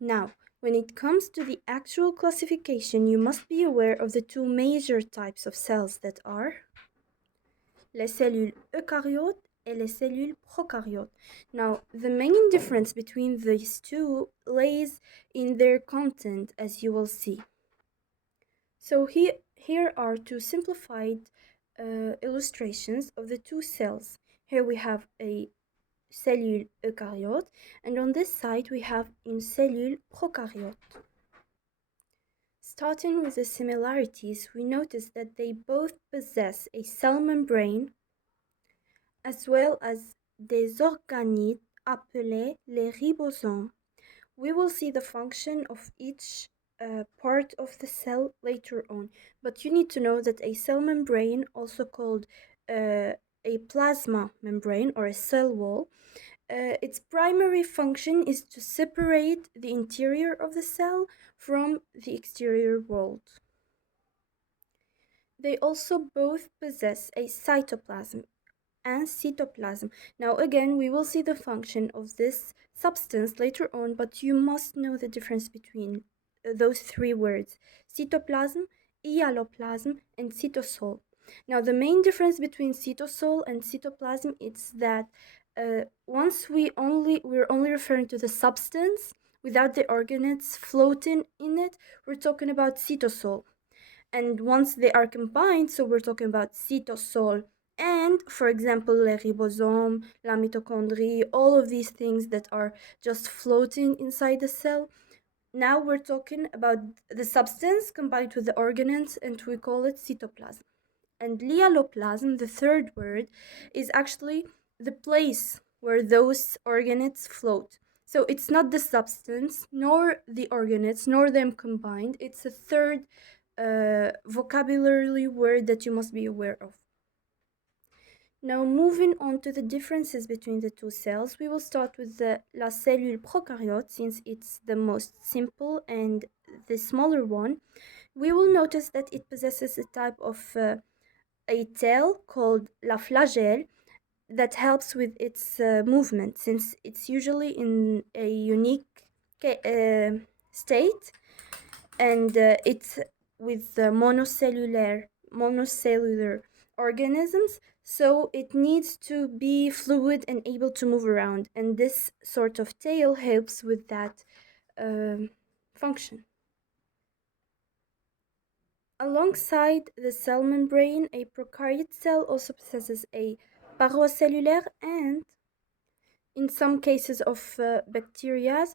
Now, when it comes to the actual classification, you must be aware of the two major types of cells that are les cellules eukaryotes and les cellules prokaryotes. Now, the main difference between these two lays in their content, as you will see. So here are two simplified illustrations of the two cells. Here we have a cellule eukaryote, and on this side we have une cellule prokaryote. Starting with the similarities, we notice that they both possess a cell membrane as well as des organites appelés les ribosomes. We will see the function of each part of the cell later on, but you need to know that a cell membrane, also called a plasma membrane or a cell wall, its primary function is to separate the interior of the cell from the exterior world. They also both possess a cytoplasm and cytoplasm. Now again, we will see the function of this substance later on, but you must know the difference between those three words: cytoplasm, hyaloplasm, and cytosol. Now the main difference between cytosol and cytoplasm is that we're only referring to the substance without the organelles floating in it. We're talking about cytosol. And once they are combined, so we're talking about cytosol and, for example, les ribosomes, la mitochondrie, all of these things that are just floating inside the cell. Now we're talking about the substance combined with the organelles, and we call it cytoplasm. And hyaloplasm, the third word, is actually the place where those organelles float. So it's not the substance, nor the organelles, nor them combined. It's a third vocabulary word that you must be aware of. Now, moving on to the differences between the two cells, we will start with the la cellule prokaryote, since it's the most simple and the smaller one. We will notice that it possesses a type of a tail called la flagelle that helps with its movement, since it's usually in a unique state, and it's with monocellular organisms, so it needs to be fluid and able to move around, and this sort of tail helps with that function. Alongside the cell membrane, a prokaryote cell also possesses a paroi cellulaire and, in some cases of bacteria,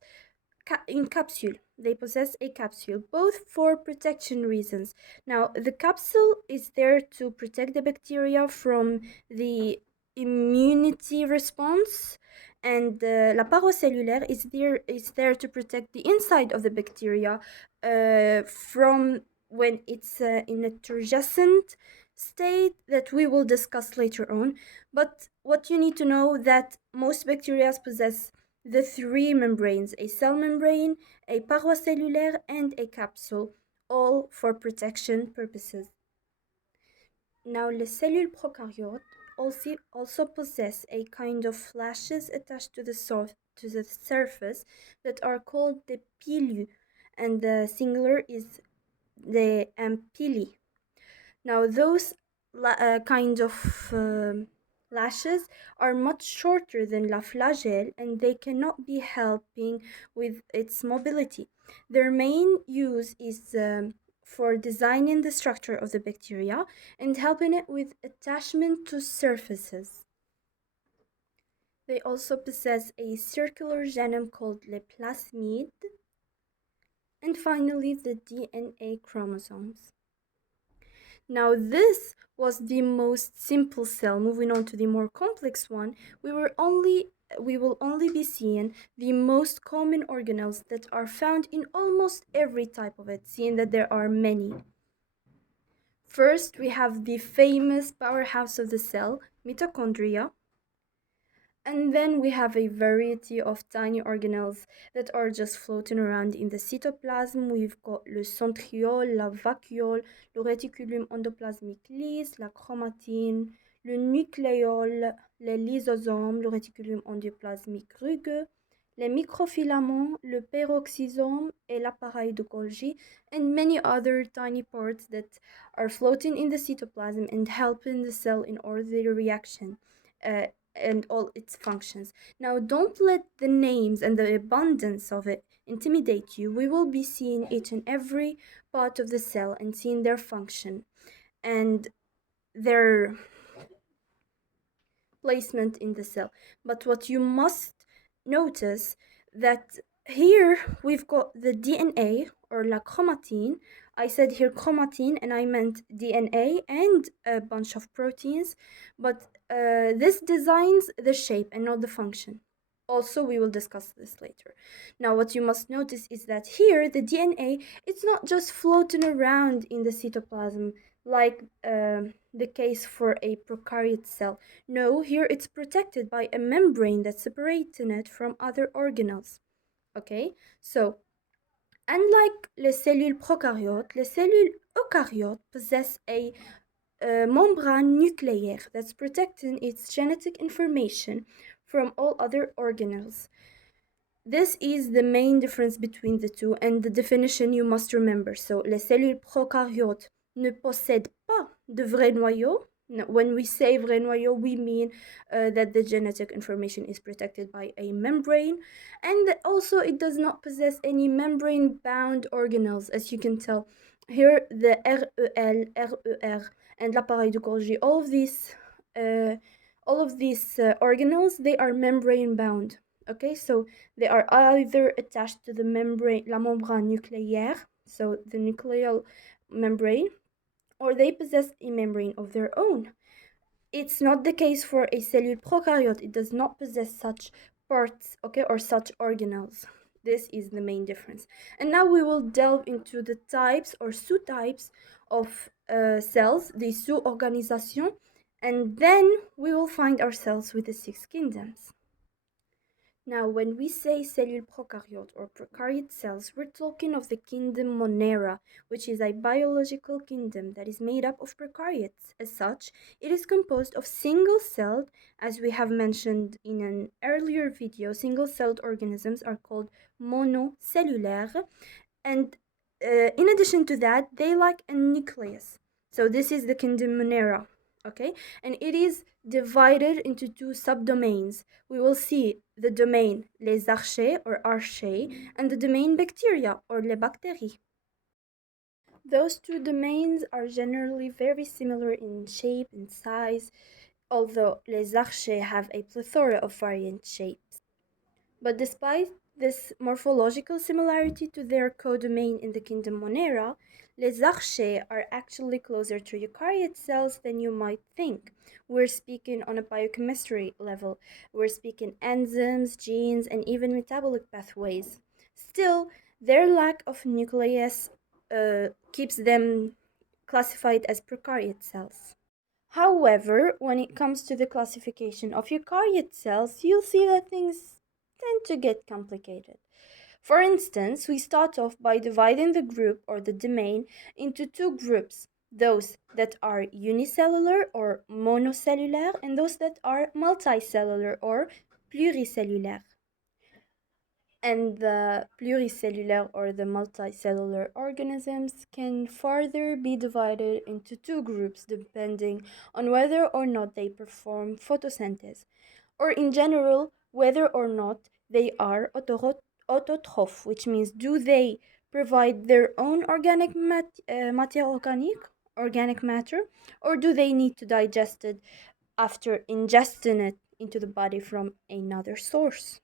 in capsule. They possess a capsule, both for protection reasons. Now, the capsule is there to protect the bacteria from the immunity response, and la paroi cellulaire is there to protect the inside of the bacteria from when it's in a turgescent state that we will discuss later on. But what you need to know that most bacteria possess the three membranes: a cell membrane, a paroi cellulaire, and a capsule, all for protection purposes. Now, les cellules prokaryotes also possess a kind of flashes attached to the surface that are called the pilu, and the singular is the ampili. Now, those kind of lashes are much shorter than la flagelle, and they cannot be helping with its mobility. Their main use is for designing the structure of the bacteria and helping it with attachment to surfaces. They also possess a circular genome called le plasmide, and finally the DNA chromosomes. Now, this was the most simple cell. Moving on to the more complex one, we will only be seeing the most common organelles that are found in almost every type of it, seeing that there are many. First, we have the famous powerhouse of the cell, mitochondria. And then we have a variety of tiny organelles that are just floating around in the cytoplasm. We've got le centriole, la vacuole, le réticulum endoplasmique lisse, la chromatine, le nucléole, les lysosomes, le réticulum endoplasmique rugueux, les microfilaments, le peroxisome et l'appareil de Golgi, and many other tiny parts that are floating in the cytoplasm and helping the cell in orderly reaction uh, and all its functions. Now, don't let the names and the abundance of it intimidate you. We will be seeing each and every part of the cell and seeing their function and their placement in the cell. But what you must notice that here we've got the DNA or la chromatine. I said here chromatine and I meant DNA and a bunch of proteins, but this designs the shape and not the function. Also, we will discuss this later. Now, what you must notice is that here the DNA, it's not just floating around in the cytoplasm like the case for a prokaryote cell. No, here it's protected by a membrane that's separating it from other organelles. Okay, so unlike les cellules prokaryotes, les cellules eukaryotes possess a membrane nucleaire that's protecting its genetic information from all other organelles. This is the main difference between the two and the definition you must remember. So, les cellules prokaryotes ne possèdent pas de vrai noyau. No, when we say vrai noyau, we mean that the genetic information is protected by a membrane, and that also it does not possess any membrane-bound organelles, as you can tell. Here, the REL, RER, and l'appareil de Golgi, all of these organelles, they are membrane-bound. Okay, so they are either attached to the membrane, la membrane nucléaire, so the nuclear membrane, or they possess a membrane of their own. It's not the case for a cellule prokaryote. It does not possess such parts, okay, or such organelles. This is the main difference. And now we will delve into the types or sous-types of cells, the sous-organisation, and then we will find ourselves with the six kingdoms. Now, when we say cellule prokaryote or prokaryote cells, we're talking of the kingdom Monera, which is a biological kingdom that is made up of prokaryotes. As such, it is composed of single-celled, as we have mentioned in an earlier video, single-celled organisms are called monocellular, and in addition to that, they lack a nucleus. So this is the kingdom Monera, okay? And it is divided into two subdomains. We will see the domain les archées or archées and the domain bacteria or les bactéries. Those two domains are generally very similar in shape and size, although les archées have a plethora of variant shapes. But despite this morphological similarity to their codomain in the kingdom Monera, les archées are actually closer to eukaryote cells than you might think. We're speaking on a biochemistry level. We're speaking enzymes, genes, and even metabolic pathways. Still, their lack of nucleus keeps them classified as prokaryote cells. However, when it comes to the classification of eukaryote cells, you'll see that things tend to get complicated. For instance, we start off by dividing the group or the domain into two groups, those that are unicellular or monocellular and those that are multicellular or pluricellular. And the pluricellular or the multicellular organisms can further be divided into two groups depending on whether or not they perform photosynthesis, or in general, whether or not they are autotroph, which means do they provide their own organic matière organique, organic matter, or do they need to digest it after ingesting it into the body from another source?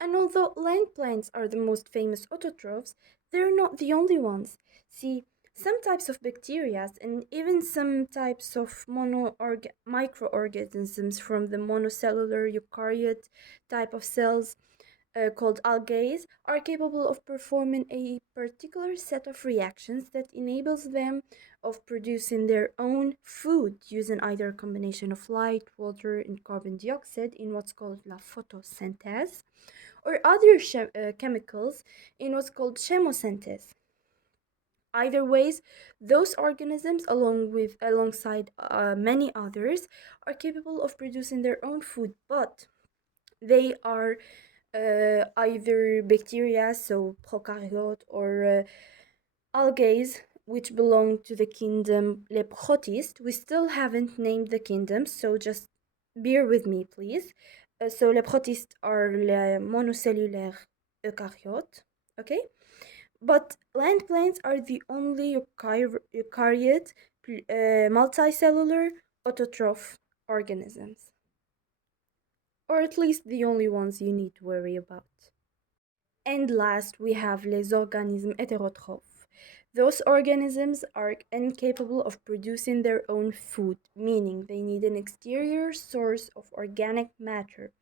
And although land plants are the most famous autotrophs, they're not the only ones. See, some types of bacteria and even some types of microorganisms from the monocellular eukaryote type of cells called algae are capable of performing a particular set of reactions that enables them of producing their own food using either a combination of light, water, and carbon dioxide in what's called la photosynthesis, or other chemicals in what's called chemosynthesis. Either ways, those organisms, alongside many others, are capable of producing their own food, but they are either bacteria, so prokaryote, or algae, which belong to the kingdom les protistes. We still haven't named the kingdom, so just bear with me, please. So les protistes are les monocellulaires eucaryotes, okay? But land plants are the only eukaryote multicellular autotroph organisms, or at least the only ones you need to worry about. And last, we have les organismes hétérotrophes. Those organisms are incapable of producing their own food, meaning they need an exterior source of organic matter.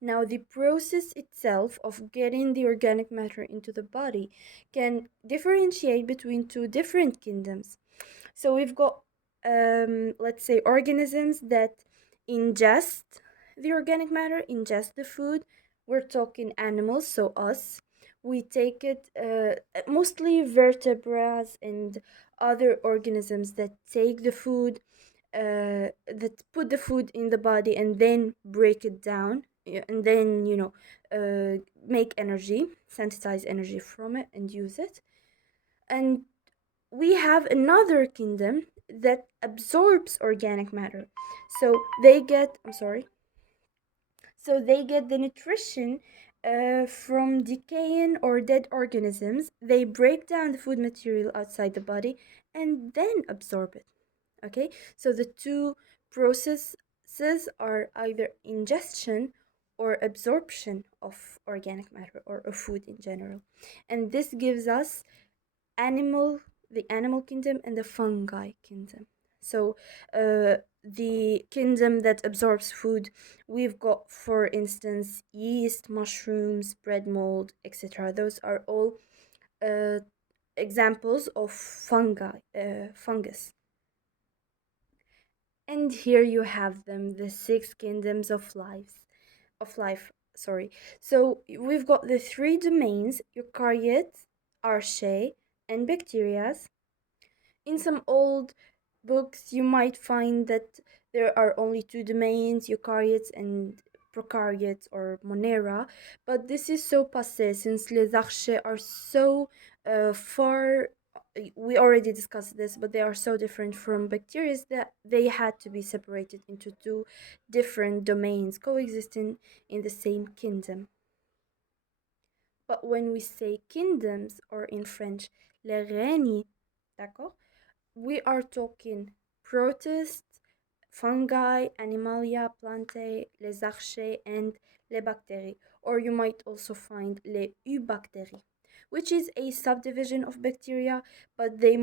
Now, the process itself of getting the organic matter into the body can differentiate between two different kingdoms. So we've got, let's say, organisms that ingest the organic matter, ingest the food. We're talking animals, so us. We take it, mostly vertebrates and other organisms that take the food, that put the food in the body and then break it down, and then, make energy, synthesize energy from it and use it. And we have another kingdom that absorbs organic matter. So they get, I'm sorry, so they get the nutrition from decaying or dead organisms. They break down the food material outside the body and then absorb it. Okay, so the two processes are either ingestion or absorption of organic matter or of food in general. And this gives us animal the animal kingdom and the fungi kingdom. So the kingdom that absorbs food, we've got, for instance, yeast, mushrooms, bread mold, etc. Those are all uh, examples of fungus. And here you have them, the six kingdoms of life. Sorry. So we've got the three domains: eukaryotes, archaea, and bacteria. In some old books, you might find that there are only two domains, eukaryotes and prokaryotes or monera, but this is so passé since les archées are so far. We already discussed this, but they are so different from bacteria that they had to be separated into two different domains coexisting in the same kingdom. But when we say kingdoms, or in French, les règnes, d'accord? We are talking protists, fungi, animalia, plantae, les archées, and les bactéries. Or you might also find les eubactéries, which is a subdivision of bacteria, but they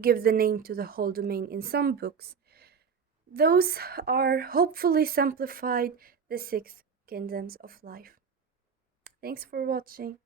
give the name to the whole domain in some books. Those are hopefully simplified the six kingdoms of life. Thanks for watching.